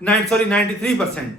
93%,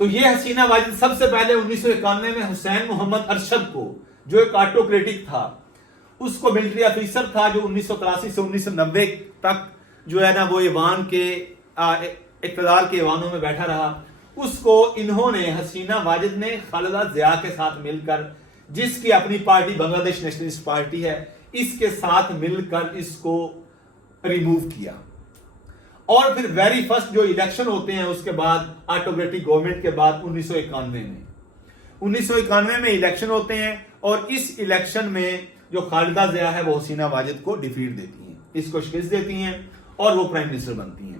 تو یہ حسینہ واجد سب سے پہلے 1991 میں حسین محمد ارشد کو، جو ایک آٹوکریٹک تھا، اس کو ملٹری آفیسر تھا جو 1983 سے 1990 تک جو ہے نا وہ ایوان کے اقتدار کے ایوانوں میں بیٹھا رہا، اس کو انہوں نے، حسینہ واجد نے خالدہ ضیاء کے ساتھ مل کر، جس کی اپنی پارٹی بنگلہ دیش نیشنلسٹ پارٹی ہے، اس کے ساتھ مل کر اس کو ریموو کیا. اور پھر ویری فرسٹ جو الیکشن ہوتے ہیں اس کے بعد آٹوکریٹک گورنمنٹ کے بعد 1991 میں الیکشن ہوتے ہیں، اور اس الیکشن میں جو خالدہ ضیاء ہے وہ حسینہ واجد کو ڈیفیٹ دیتی ہیں، اس کو شکست دیتی ہیں اور وہ پرائم منسٹر بنتی ہیں.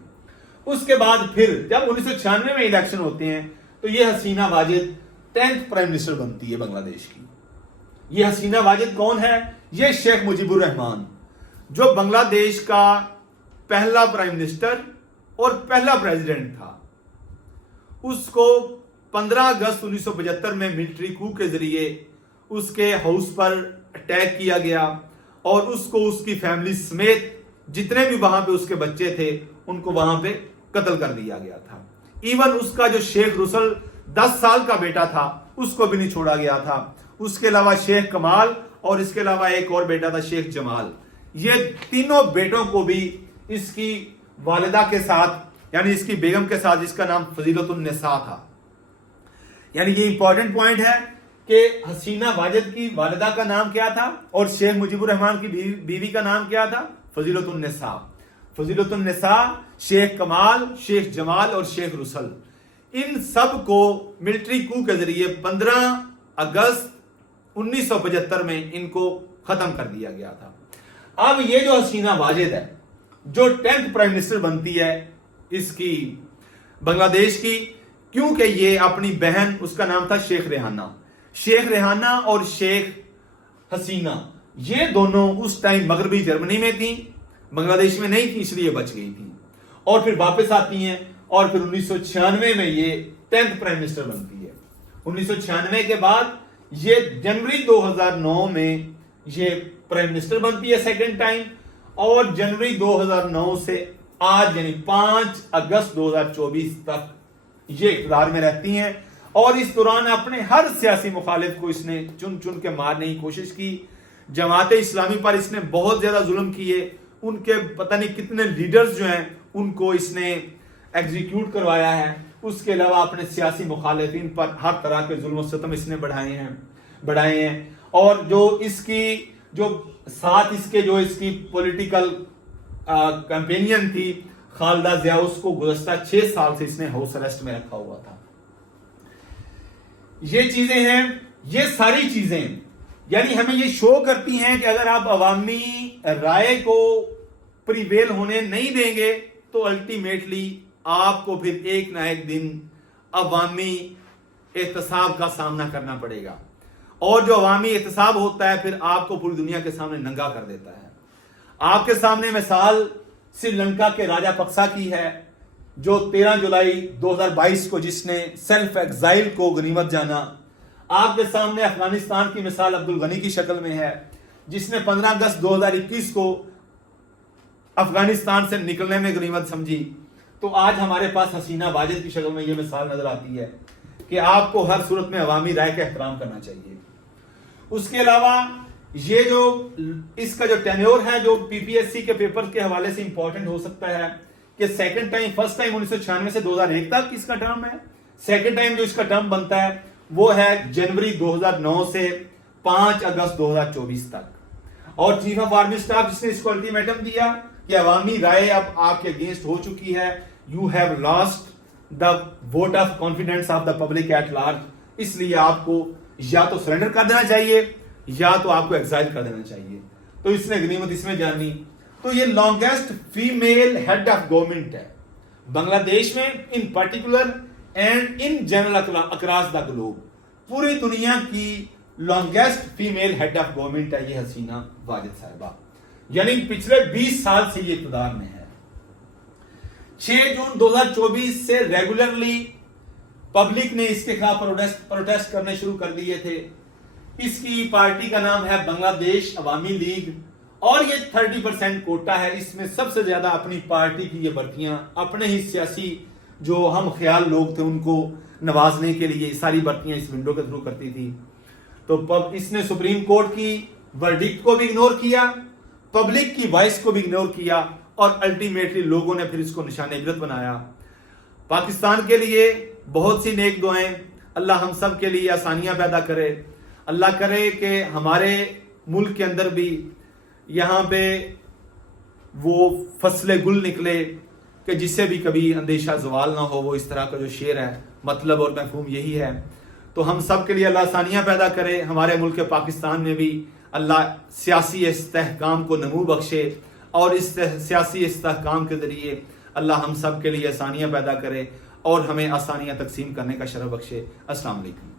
اس کے بعد پھر جب 1996 میں الیکشن ہوتے ہیں تو یہ حسینہ واجد 10th پرائم منسٹر بنتی ہے بنگلہ دیش کی. یہ حسینہ واجد کون ہے؟ یہ شیخ مجیب الرحمان، جو بنگلہ دیش کا پہلا پرائم منسٹر اور پہلا پریزیڈنٹ تھا. اس کو 15 اگست 1975 میں ملٹری کو کے ذریعے اس کے ہاؤس پر اٹیک کیا گیا، اور اس کو اس کی فیملی سمیت جتنے بھی وہاں پہ اس کے بچے تھے ان کو وہاں پہ قتل کر دیا گیا تھا. ایون اس کا جو شیخ رسل 10 سال کا بیٹا تھا اس کو بھی نہیں چھوڑا گیا تھا. اس کے علاوہ شیخ کمال اور اس کے علاوہ ایک اور بیٹا تھا شیخ جمال. یہ تینوں بیٹوں کو بھی اس کی والدہ کے ساتھ، یعنی اس کی بیگم کے ساتھ، جس کا نام فضیلت النساء تھا. یعنی یہ امپورٹنٹ پوائنٹ ہے کہ حسینہ واجد کی والدہ کا نام کیا تھا اور شیخ مجیب الرحمان کی بیوی کا نام کیا تھا؟ فضیلت النساء. فضیلت النساء، شیخ کمال، شیخ جمال اور شیخ رسل، ان سب کو ملٹری کو کے ذریعے 15 اگست 1975 میں ان کو ختم کر دیا گیا تھا. اب یہ جو حسینہ واجد ہے جو 10th پرائم منسٹر بنتی ہے اس کی بنگلہ دیش کی، کیونکہ یہ اپنی بہن، اس کا نام تھا شیخ ریحانہ اور شیخ حسینہ، یہ دونوں اس ٹائم مغربی جرمنی میں تھیں، بنگلہ دیش میں نہیں تھی، اس لیے بچ گئی تھیں، اور پھر واپس آتی ہیں، اور پھر 1996 میں یہ 10th پرائم منسٹر بنتی ہے. 1996 کے بعد یہ جنوری 2009 میں یہ پرائم منسٹر بنتی ہے سیکنڈ ٹائم، اور جنوری 2009 سے آج یعنی 5 اگست 2024 تک یہ اقتدار میں رہتی ہیں. اور اس دوران اپنے ہر سیاسی مخالف کو اس نے چن چن کے مارنے کی کوشش کی. جماعت اسلامی پر اس نے بہت زیادہ ظلم کیے، ان کے پتہ نہیں کتنے لیڈرز جو ہیں ان کو اس نے ایگزیکیوٹ کروایا ہے. اس کے علاوہ اپنے سیاسی مخالفین پر ہر طرح کے ظلم و ستم اس نے بڑھائے ہیں. اور جو اس کی جو ساتھ اس کے جو اس کی پولیٹیکل کیمپینین تھی خالدہ ضیاء، اس کو گزشتہ 6 سال سے اس نے ہاؤس اریسٹ میں رکھا ہوا تھا. یہ چیزیں ہیں، یہ ساری چیزیں یعنی ہمیں یہ شو کرتی ہیں کہ اگر آپ عوامی رائے کو پریویل ہونے نہیں دیں گے تو الٹیمیٹلی آپ کو پھر ایک نہ ایک دن عوامی احتساب کا سامنا کرنا پڑے گا. اور جو عوامی احتساب ہوتا ہے پھر آپ کو پوری دنیا کے سامنے ننگا کر دیتا ہے. آپ کے سامنے مثال سری لنکا کے راجہ پکسا کی ہے، جو 13 جولائی 2022 کو جس نے سیلف ایگزائل کو غنیمت جانا. آپ کے سامنے افغانستان کی مثال عبد الغنی کی شکل میں ہے، جس نے 15 اگست 2021 کو افغانستان سے نکلنے میں غنیمت سمجھی. تو آج ہمارے پاس حسینہ واجد کی شکل میں یہ مثال نظر آتی ہے کہ آپ کو ہر صورت میں عوامی رائے کا احترام کرنا چاہیے. اس کے علاوہ یہ جو اس کا جو ٹینیور ہے جو پی پی ایس سی کے پیپر کے حوالے سے امپورٹنٹ ہو سکتا ہے کہ فرسٹ ٹائم 1996 سے 2001 تک اس کا ٹرم ہے. سیکنڈ ٹائم جو اس کا ٹرم بنتا ہے وہ ہے جنوری 2009 سے 5 اگست 2024 تک. اور چیف آف آرمی اسٹاف جس نے اس کو الٹیمیٹم دیا کہ عوامی رائے اب آپ کے اگینسٹ ہو چکی ہے، you have lost the vote of confidence of the public at large, اس لیے آپ کو یا تو سرنڈر کر دینا چاہیے یا تو آپ کو ایگزائل کر دینا چاہیے. تو اس نے غنیمت اس میں جانی. تو یہ longest female head of government ہے بنگلہ دیش میں in particular and in general across the globe. پوری دنیا کی longest female head of government ہے یہ حسینہ واجد صاحبہ، یعنی پچھلے 20 سال سے یہ اقتدار میں ہے. 6 جون 2024 سے ریگولرلی پبلک نے اس کے خلاف پروٹیسٹ کرنے شروع کر دیے تھے. اس کی پارٹی کا نام ہے بنگلہ دیش عوامی لیگ، اور یہ 30% کوٹا ہے. اس میں سب سے زیادہ اپنی پارٹی کی یہ بھرتیاں اپنے ہی سیاسی جو ہم خیال لوگ تھے ان کو نوازنے کے لیے ساری بھرتیاں اس ونڈو کے تھرو کرتی تھی. تو اس نے سپریم کورٹ کی ورڈکٹ کو بھی اگنور کیا, پبلک کی وائس کو بھی اگنور کیا, اور الٹیمیٹلی لوگوں نے پھر اس کو نشان عبرت بنایا. پاکستان کے لیے بہت سی نیک دعائیں, اللہ ہم سب کے لیے آسانیاں پیدا کرے. اللہ کرے کہ ہمارے ملک کے اندر بھی یہاں پہ وہ فصل گل نکلے کہ جس سے بھی کبھی اندیشہ زوال نہ ہو. وہ اس طرح کا جو شعر ہے مطلب اور مفہوم یہی ہے. تو ہم سب کے لیے اللہ آسانیاں پیدا کرے. ہمارے ملک پاکستان میں بھی اللہ سیاسی استحکام کو نمو بخشے, اور اس سیاسی استحکام کے ذریعے اللہ ہم سب کے لیے آسانیاں پیدا کرے اور ہمیں آسانیاں تقسیم کرنے کا شرف بخشے. السلام علیکم.